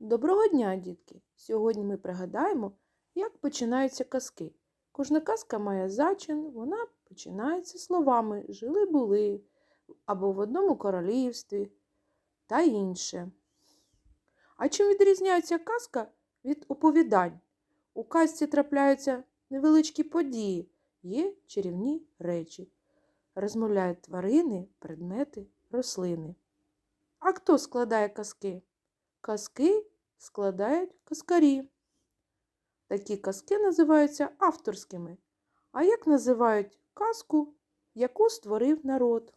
Доброго дня, дітки! Сьогодні ми пригадаємо, як починаються казки. Кожна казка має зачин, вона починається словами жили були або в одному королівстві та інше. А чим відрізняється казка від оповідань? У казці трапляються невеличкі події, є чарівні речі. Розмовляють тварини, предмети, рослини. А хто складає казки? Казки складають казкарі. Такі казки називаються авторськими. А як називають казку, яку створив народ?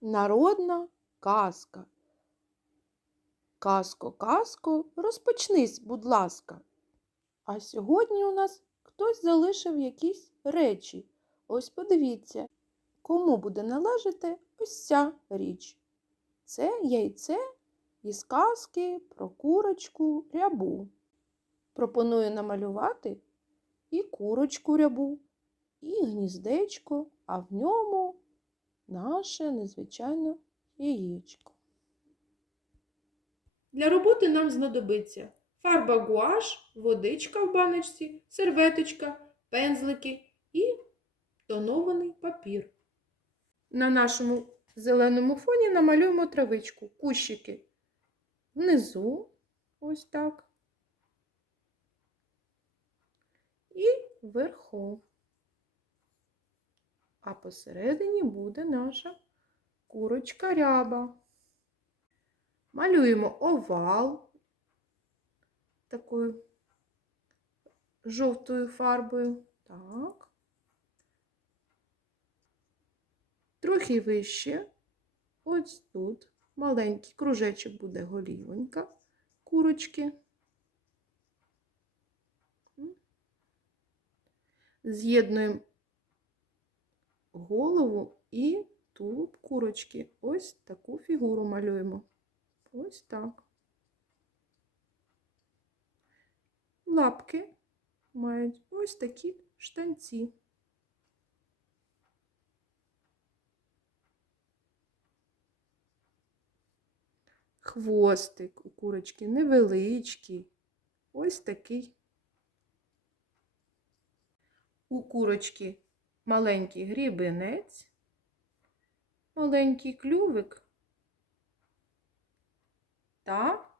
Народна казка. Казко, казко, розпочнись, будь ласка. А сьогодні у нас хтось залишив якісь речі. Ось подивіться, кому буде належати ось ця річ. Це яйце із казки про курочку рябу. Пропоную намалювати і курочку рябу, і гніздечко, а в ньому наше незвичайне яєчко. Для роботи нам знадобиться фарба гуаш, водичка в баночці, серветочка, пензлики і тонований папір. На нашому зеленому фоні намалюємо травичку, кущики. Внизу ось так. І вверху. А посередині буде наша курочка ряба. Малюємо овал такою жовтою фарбою. Так. Трохи вище, ось тут маленький кружечок буде голівонька курочки. З'єднуємо голову і тулуб курочки. Ось таку фігуру малюємо. Ось так. Лапки мають ось такі штанці. Хвостик у курочки невеличкий, ось такий. У курочки маленький грібенець, маленький клювик та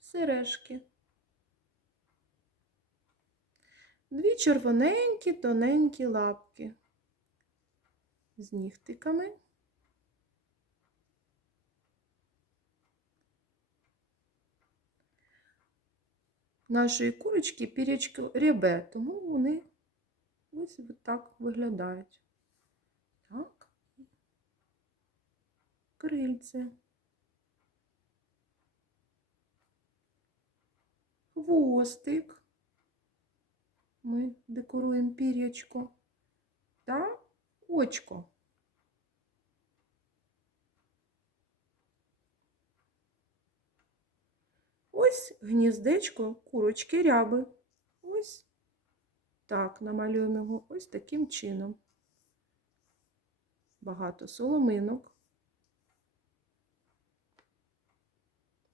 сережки. Дві червоненькі тоненькі лапки з нігтиками. Нашої курочки пірячко рябе, тому вони ось так виглядають. Так. Крильце. Хвостик. Ми декоруємо пірячко та очко. Ось гніздечко курочки ряби. Ось так намалюємо його ось таким чином. Багато соломинок,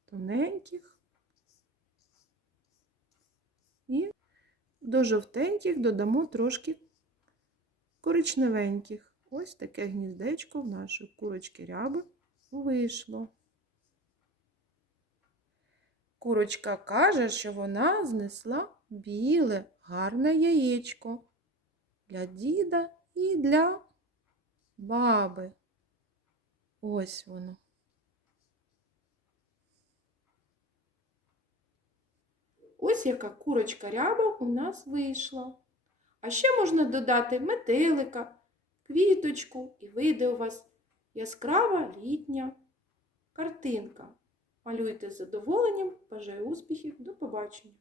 тоненьких і до жовтеньких додамо трошки коричневеньких. Ось таке гніздечко в нашої курочки ряби вийшло. Курочка каже, що вона знесла біле, гарне яєчко для діда і для баби. Ось воно. Ось яка курочка ряба у нас вийшла. А ще можна додати метелика, квіточку і вийде у вас яскрава літня картинка. Малюйте з задоволенням, бажаю успіхів, до побачення!